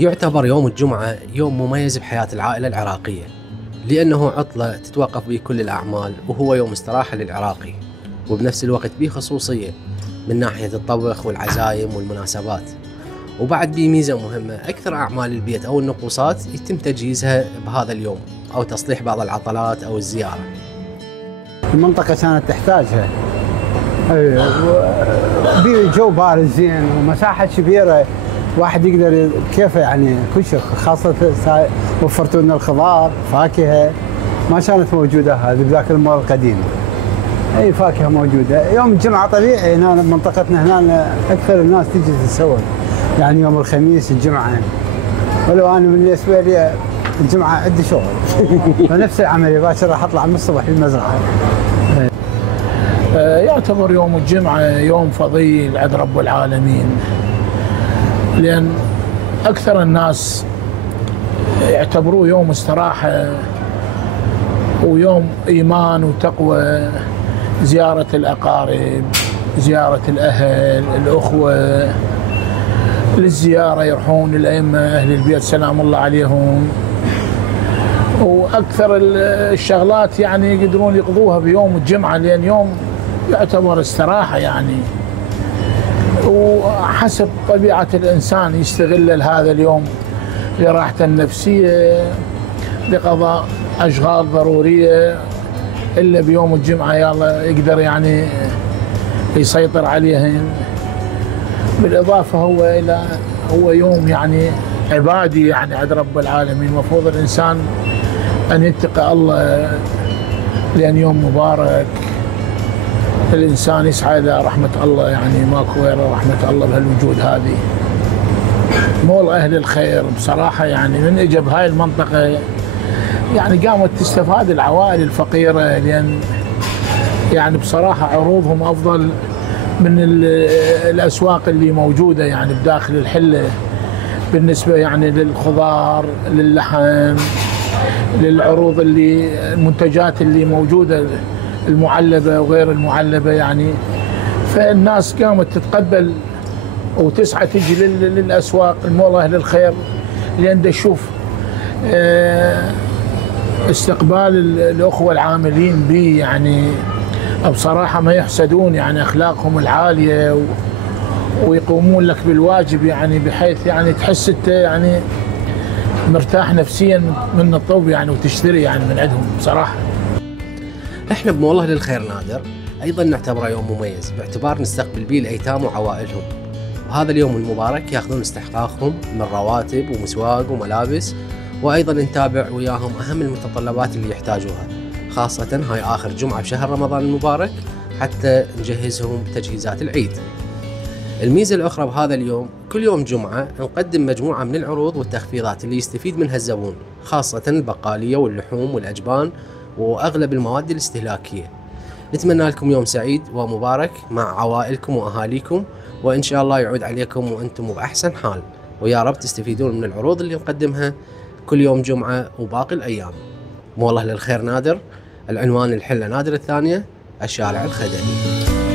يعتبر يوم الجمعة يوم مميز بحياة العائلة العراقية، لأنه عطلة تتوقف به كل الأعمال، وهو يوم استراحة للعراقي، وبنفس الوقت به خصوصية من ناحية الطبخ والعزايم والمناسبات. وبعد به ميزة مهمة، أكثر أعمال البيت أو النقوصات يتم تجهيزها بهذا اليوم، أو تصليح بعض العطلات أو الزيارة. المنطقة كانت تحتاجها، جو بارد زين ومساحة كبيرة، واحد يقدر كيف يعني كل شيء، خاصة وفرتوا لنا الخضار، فاكهة ما كانت موجودة هذه بذاك المول القديم. أي فاكهة موجودة. يوم الجمعة طبيعي هنا منطقتنا هنا أكثر الناس تجي تتسوق، يعني يوم الخميس الجمعة، ولو أنا بالنسبة لي الجمعة عندي شغل فنفس العملية باكر راح أطلع من الصبح للمزرعة. يعتبر يوم الجمعة يوم فضيل عند رب العالمين، لأن أكثر الناس يعتبروه يوم استراحة ويوم إيمان وتقوى، زيارة الأقارب، زيارة الأهل، الأخوة، للزيارة يروحون الأئمة أهل البيت سلام الله عليهم، وأكثر الشغلات يعني يقدرون يقضوها بيوم الجمعة، لأن يوم يعتبر استراحة يعني، وحسب طبيعة الإنسان يستغل هذا اليوم لراحته النفسية، لقضاء أشغال ضرورية، إلا بيوم الجمعة يلا يقدر يعني يسيطر عليهن. بالإضافة هو يوم يعني عبادي يعني عند رب العالمين، المفروض الإنسان أن يتقي الله، لأن يوم مبارك الإنسان يسعى إلى رحمة الله، يعني ماكو غير رحمة الله بهالوجود هذه. مول أهل الخير بصراحة يعني من إجا بهاي المنطقة يعني قامت تستفاد العوائل الفقيرة، لأن يعني بصراحة عروضهم أفضل من الأسواق اللي موجودة يعني بداخل الحلة، بالنسبة يعني للخضار، للحم، للعروض المنتجات اللي موجودة المعلبة وغير المعلبة يعني. فالناس قامت تتقبل وتسعى تجي للأسواق المول أهل الخير، لأن تشوف استقبال الأخوة العاملين به يعني بصراحة ما يحسدون، يعني أخلاقهم العالية ويقومون لك بالواجب، يعني بحيث يعني تحس انت يعني مرتاح نفسيا من الطوب يعني، وتشتري يعني من عندهم بصراحة. احنا بمول أهل الخير نادر ايضا نعتبره يوم مميز، باعتبار نستقبل به الايتام وعوائلهم، وهذا اليوم المبارك ياخذون استحقاقهم من رواتب ومسواق وملابس، وايضا نتابع وياهم اهم المتطلبات اللي يحتاجوها، خاصة هاي اخر جمعة بشهر رمضان المبارك حتى نجهزهم تجهيزات العيد. الميزة الأخرى بهذا اليوم، كل يوم جمعة نقدم مجموعة من العروض والتخفيضات اللي يستفيد منها الزبون، خاصة البقالية واللحوم والأجبان وأغلب المواد الاستهلاكية. نتمنى لكم يوم سعيد ومبارك مع عوائلكم وأهاليكم، وإن شاء الله يعود عليكم وأنتم بأحسن حال، ويا رب تستفيدون من العروض اللي نقدمها كل يوم جمعة وباقي الأيام. مول أهل الخير نادر، العنوان الحلة نادر الثانية، الشارع الخدمي.